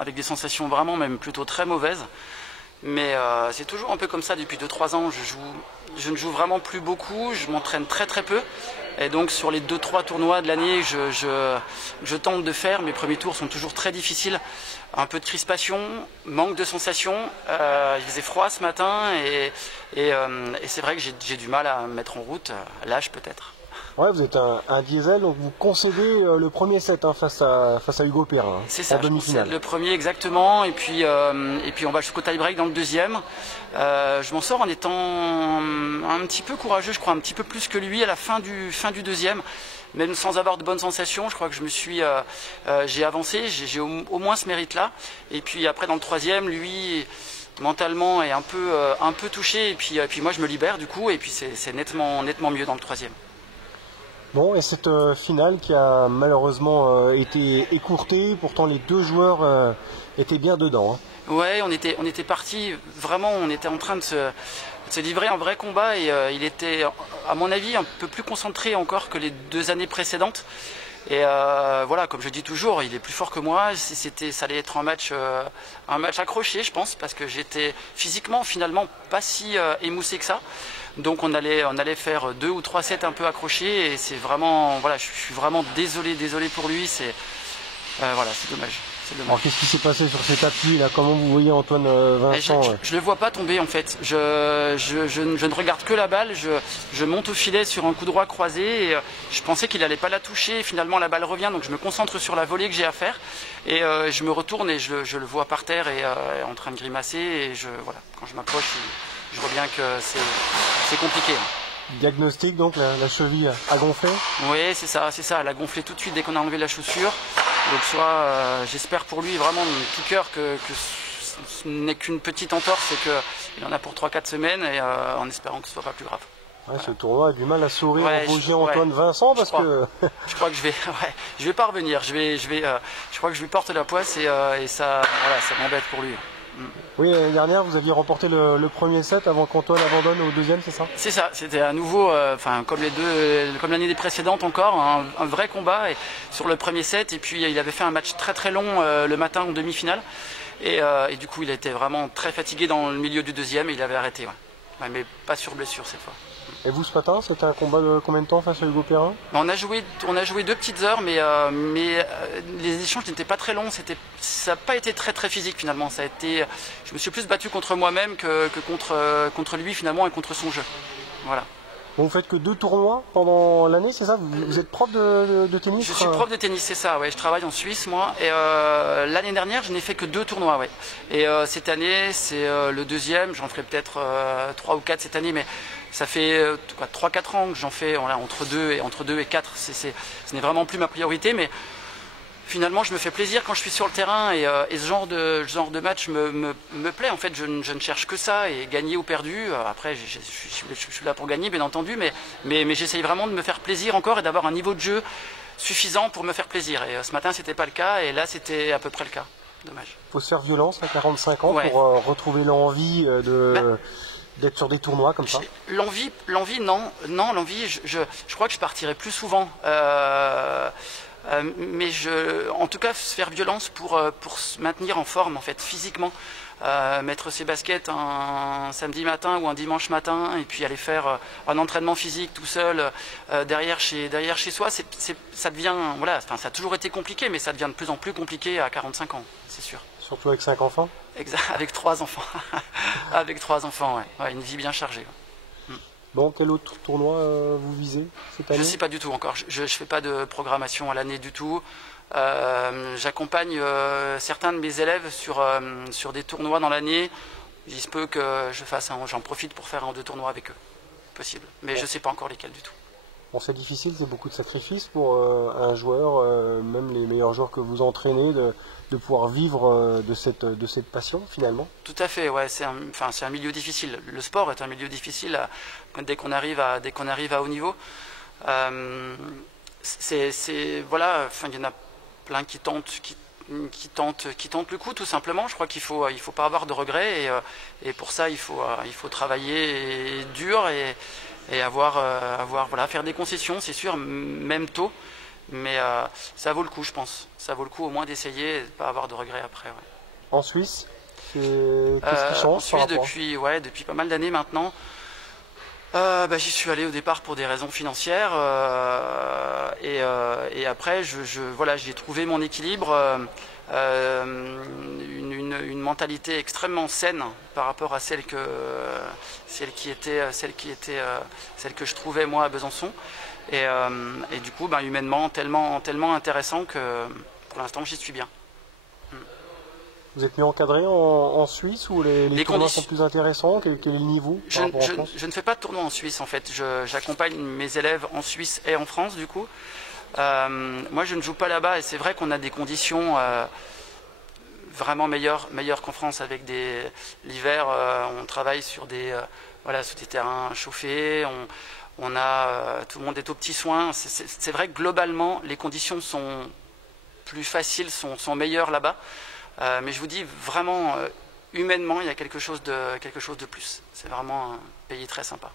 avec des sensations vraiment même plutôt très mauvaises. Mais c'est toujours un peu comme ça depuis 2-3 ans. Je ne joue vraiment plus beaucoup, je m'entraîne très très peu. Et donc sur les 2-3 tournois de l'année, je tente de faire. Mes premiers tours sont toujours très difficiles. Un peu de crispation, manque de sensations. Il faisait froid ce matin et c'est vrai que j'ai du mal à me mettre en route. L'âge peut-être. Ouais, vous êtes un diesel, donc vous concédez le premier set face à Hugo Perrin. C'est ça, en demi-finale. le premier exactement, et puis on va jusqu'au tie-break dans le deuxième. Je m'en sors en étant un petit peu courageux, je crois, un petit peu plus que lui à la fin du deuxième. Même sans avoir de bonnes sensations, je crois que j'ai avancé, j'ai au moins ce mérite-là. Et puis après dans le troisième, lui mentalement est un peu touché, et puis moi je me libère du coup, et puis c'est nettement mieux dans le troisième. Bon, et cette finale qui a malheureusement été écourtée, pourtant les deux joueurs étaient bien dedans. Ouais, on était partis, vraiment, on était en train de se livrer un vrai combat et il était, à mon avis, un peu plus concentré encore que les 2 années précédentes. Et voilà, comme je dis toujours, il est plus fort que moi. Ça allait être un match accroché, je pense, parce que j'étais physiquement finalement pas si émoussé que ça. Donc on allait faire 2 ou 3 sets un peu accrochés et c'est vraiment, voilà, je suis vraiment désolé pour lui. Voilà, c'est dommage. Alors qu'est-ce qui s'est passé sur cet appui là? Comment vous voyez Antoine Vincent? Je le vois pas tomber en fait. Je ne regarde que la balle. Je monte au filet sur un coup droit croisé et je pensais qu'il allait pas la toucher. Et finalement la balle revient, donc je me concentre sur la volée que j'ai à faire et je me retourne et je le vois par terre et en train de grimacer et voilà. Quand je m'approche, je vois bien que c'est compliqué. Diagnostic, donc la cheville a gonflé? Oui, c'est ça. Elle a gonflé tout de suite dès qu'on a enlevé la chaussure. Donc j'espère pour lui vraiment de tout cœur que ce n'est qu'une petite entorse et qu'il en a pour 3-4 semaines et en espérant que ce soit pas plus grave. Ouais, ce tournoi a du mal à sourire au Vosgien Antoine Vincent parce que... Je crois que je vais pas revenir. Je crois que je lui porte la poisse et ça m'embête pour lui. Oui, l'année dernière, vous aviez remporté le premier set avant qu'Antoine abandonne au deuxième, c'est ça? C'est ça, c'était à nouveau, comme l'année précédente encore, un vrai combat sur le premier set. Et puis il avait fait un match très très long le matin en demi-finale. Et du coup, il était vraiment très fatigué dans le milieu du deuxième et il avait arrêté. Ouais, mais pas sur blessure cette fois. Et vous, ce matin, c'était un combat de combien de temps face à Hugo Perrin? On a joué 2 petites heures, mais les échanges n'étaient pas très longs. Ça n'a pas été très très physique finalement. Je me suis plus battu contre moi-même que contre lui finalement et contre son jeu. Voilà. Bon, vous faites que 2 tournois pendant l'année, c'est ça? Vous êtes prof de tennis? Je suis prof de tennis, c'est ça. Ouais. Je travaille en Suisse, moi. Et l'année dernière, je n'ai fait que 2 tournois. Ouais. Et cette année, c'est le deuxième. J'en ferai peut-être 3 ou 4 cette année, mais ça fait 3-4 ans que j'en fais entre 2 et 4. Ce n'est vraiment plus ma priorité, mais finalement, je me fais plaisir quand je suis sur le terrain et ce genre de match me plaît. En fait, je ne cherche que ça et gagner ou perdu. Après, je suis là pour gagner, bien entendu, mais j'essaye vraiment de me faire plaisir encore et d'avoir un niveau de jeu suffisant pour me faire plaisir. Et ce matin, c'était pas le cas et là, c'était à peu près le cas. Dommage. Il faut se faire violence à 45 ans pour retrouver l'envie d'être sur des tournois comme ça. L'envie, non, l'envie, je crois que je partirai plus souvent. Mais en tout cas, se faire violence pour se maintenir en forme, en fait, physiquement. Mettre ses baskets un samedi matin ou un dimanche matin et puis aller faire un entraînement physique tout seul derrière chez soi, ça devient, voilà, enfin, ça a toujours été compliqué, mais ça devient de plus en plus compliqué à 45 ans, c'est sûr. Surtout avec 5 enfants? Avec 3 enfants. Avec 3 enfants, ouais. Une vie bien chargée. Bon, quel autre tournoi vous visez cette année? Je ne sais pas du tout encore. Je ne fais pas de programmation à l'année du tout. J'accompagne certains de mes élèves sur des tournois dans l'année. Il se peut que j'en profite pour faire 1 ou 2 tournois avec eux. Possible. Mais je ne sais pas encore lesquels du tout. Bon, c'est difficile, c'est beaucoup de sacrifices pour un joueur, même les meilleurs joueurs que vous entraînez, de pouvoir vivre de cette passion finalement. Tout à fait, ouais, c'est un milieu difficile. Le sport est un milieu difficile dès qu'on arrive à haut niveau. Voilà, il y en a plein qui tentent le coup tout simplement. Je crois qu'il faut pas avoir de regrets et pour ça il faut travailler dur et faire des concessions, c'est sûr, même tôt. Mais ça vaut le coup, je pense. Ça vaut le coup au moins d'essayer et de ne pas avoir de regrets après. Ouais. En Suisse, qu'est-ce qui change en Suisse, depuis pas mal d'années maintenant. J'y suis allé au départ pour des raisons financières et après voilà, j'ai trouvé mon équilibre, une mentalité extrêmement saine par rapport à celle que je trouvais moi à Besançon et du coup humainement tellement intéressant que pour l'instant j'y suis bien. Vous êtes mieux encadré en Suisse ou les tournois sont plus intéressants? Quel est le niveau par rapport en France? Je ne fais pas de tournoi en Suisse en fait. J'accompagne mes élèves en Suisse et en France du coup. Moi je ne joue pas là-bas et c'est vrai qu'on a des conditions vraiment meilleures qu'en France avec l'hiver. On travaille sur des terrains chauffés. Tout le monde est aux petits soins. C'est vrai que globalement les conditions sont plus faciles, sont meilleures là-bas. Mais je vous dis vraiment, humainement, il y a quelque chose de plus. C'est vraiment un pays très sympa.